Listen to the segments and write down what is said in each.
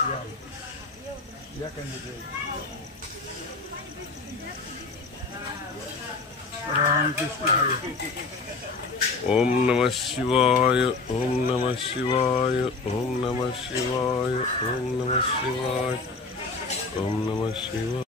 ओम नमः शिवाय, ओम नमः शिवाय, ओम नमः शिवाय, ओम नमः शिवाय, ओम नमः शिवाय।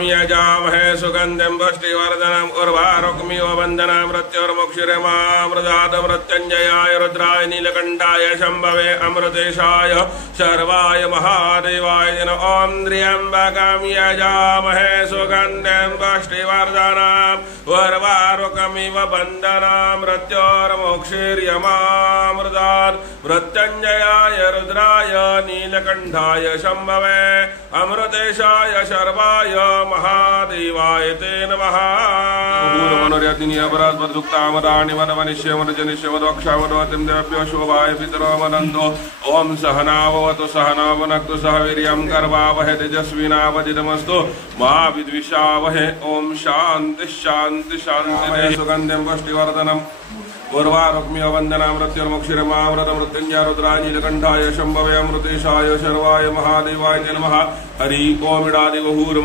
यजामहे सुगंधिं पुष्टिवर्धनम् उर्वारुकमिव वन्दनां मृत्युर्मुक्षिरमामृतात् मृत्युञ्जयाय रुद्राय नीलकण्ठाय शम्भवे अमृतेशाय शर्वाय महादेवाय ओम त्र्यम्बकं यजामहे सुगन्धिं पुष्टिवर्धनम् उर्वारुकमिव वन्दनां मृत्युर्मुक्षिर्यमामृतात् मृत्युञ्जयाय रुद्राय नीलकण्ठाय शम्भवे अमृतेशाय शर्वाय महादेवाय ते नमः। शोभाय पितरो वदन्तो ओम सहनावतु सहनावनक्तु सह वीर्यं कर्वावहै तेजस्विनावधीतमस्तु मा विद्विषावहै। ओम शांति शांति शांति। सुगन्धिं पुष्टिवर्धनम् उर्वारुकमिव वन्दनां मृत्युर्मुक्षिरमामृत मृत्युञ्जय रुद्राय नीलकण्ठाय शम्भवे अमृतेशाय शर्वाय महादेवाय ते नमः। हरि ओम इडादिबहुर